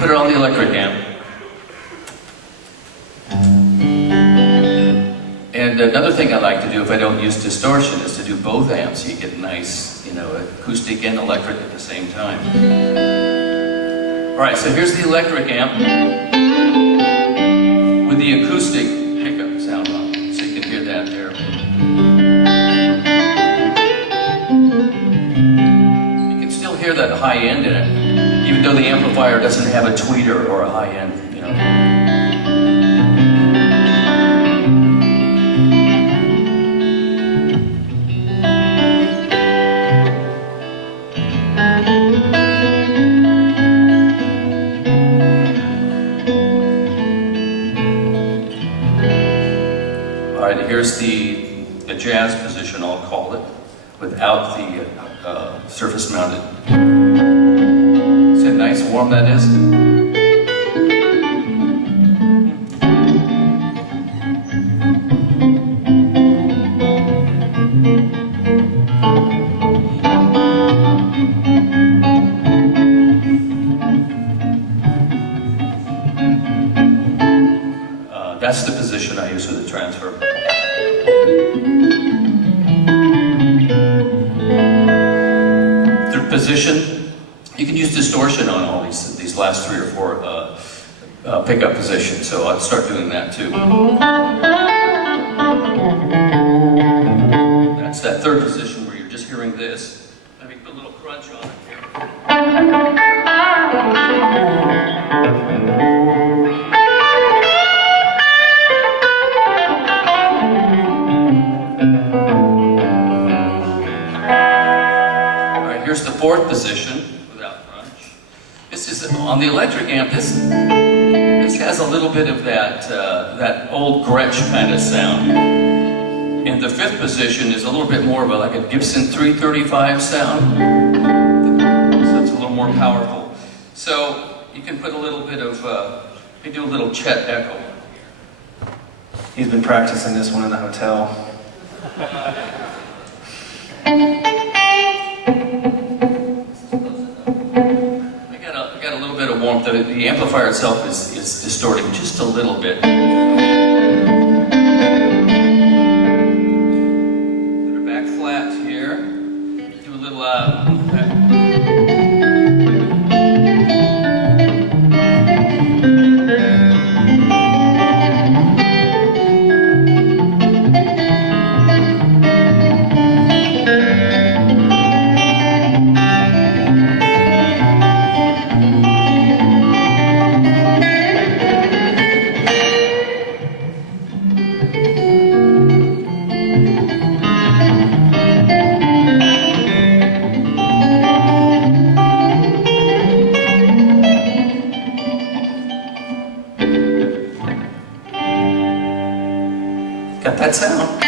put it on the electric amp. And another thing I like to do if I don't use distortion is to do both amps. You get nice, you know, acoustic and electric at the same time. All right, so here's the electric amp with the acoustic pickup sound on, so you can hear that there. You can still hear that high end in it, even though the amplifier doesn't have a tweeter or a high end, you know. Here's the jazz position, I'll call it, without the surface mounted. See how nice and warm that is? That's the position I use with the transfer. Third position, you can use distortion on all these last 3 or 4 pickup positions, so I'll start doing that too. That's that third position where you're just hearing this. Let me put a little crunch on it here. Here's the fourth position without crunch. This is on the electric amp. This has a little bit of that old Gretsch kind of sound. And the fifth position is a little bit more of like a Gibson 335 sound. So it's a little more powerful. So you can put a little bit of, you do a little Chet echo. He's been practicing this one in the hotel. Warmth. The amplifier itself is distorting just a little bit. Put it back flat here. Do a little got that sound.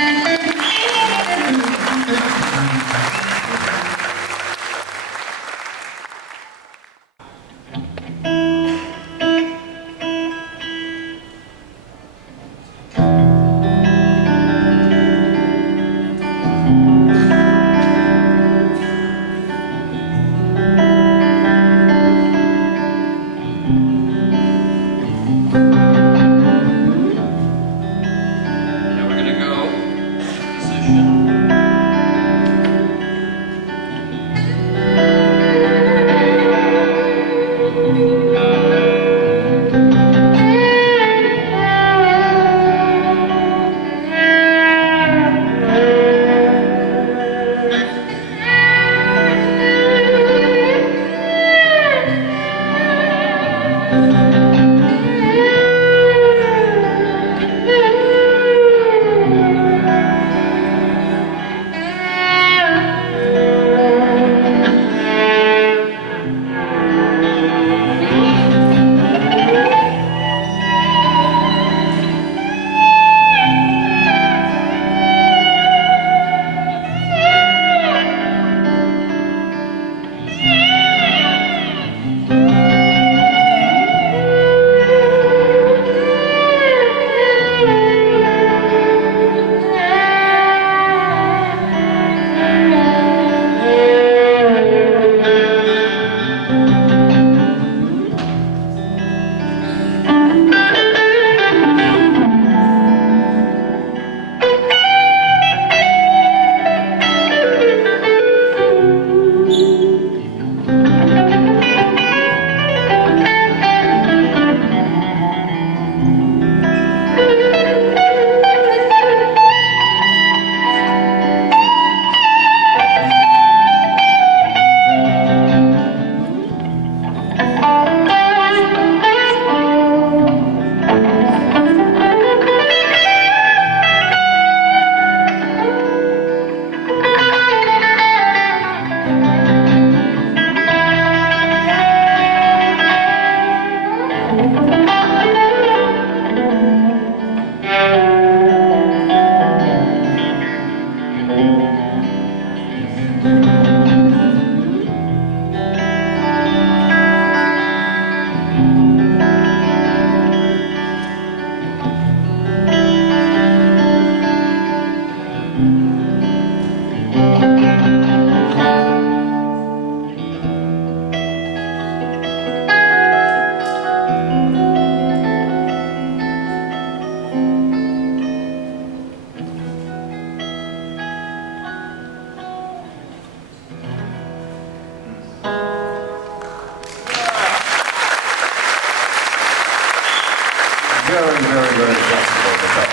very, very, very flexible guitar.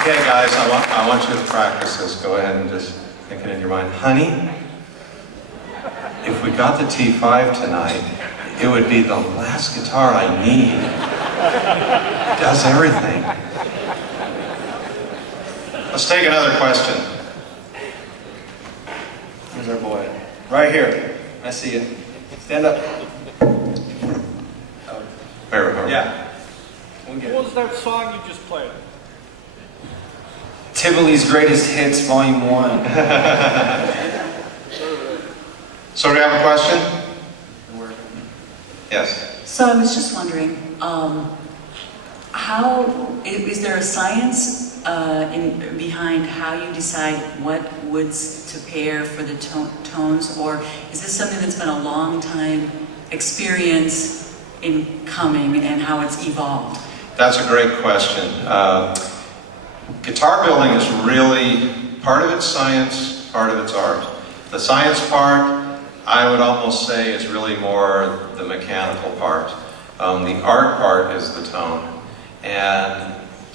Okay, guys, I want you to practice this. Go ahead and just think it in your mind. Honey, if we got the T5 tonight, it would be the last guitar I need. It does everything. Let's take another question. Here's our boy. Right here. I see you. Stand up. Very. Yeah. We'll get What it. was that song you just played? Tivoli's Greatest Hits, Volume 1. So do you have a question? Yes. So I was just wondering, is there a science behind how you decide what woods to pair for the tones, or is this something that's been a long time experience in coming and how it's evolved? That's a great question. Guitar building is really, part of it's science, part of it's art. The science part, I would almost say, is really more the mechanical part. The art part is the tone. And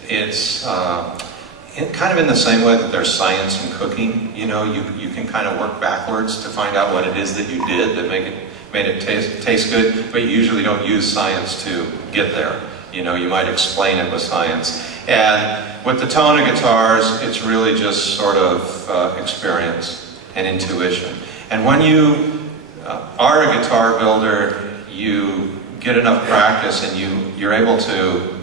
it's kind of in the same way that there's science in cooking. You know, you can kind of work backwards to find out what it is that you did that made it taste good, but you usually don't use science to get there. You know, you might explain it with science. And with the tone of guitars, it's really just sort of experience and intuition. And when you are a guitar builder, you get enough practice and you're able to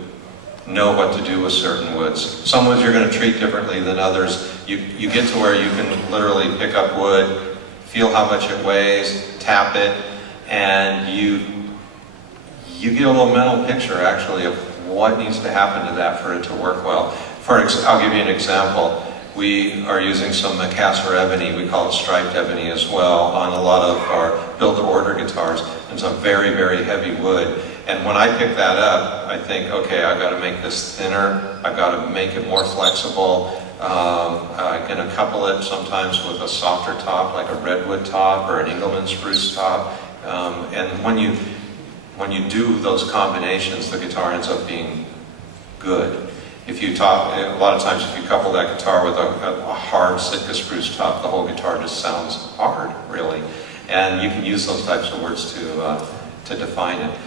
know what to do with certain woods. Some woods you're going to treat differently than others. You get to where you can literally pick up wood, feel how much it weighs, tap it, and you get a little mental picture actually of what needs to happen to that for it to work well. I'll give you an example. We are using some Macassar ebony, we call it striped ebony as well, on a lot of our build-to-order guitars. It's a very, very heavy wood. And when I pick that up, I think, okay, I've got to make this thinner, I've got to make it more flexible. I can couple it sometimes with a softer top, like a redwood top or an Engelmann spruce top. And when you do those combinations, the guitar ends up being good. A lot of times if you couple that guitar with a hard Sitka spruce top, the whole guitar just sounds hard, really. And you can use those types of words to define it.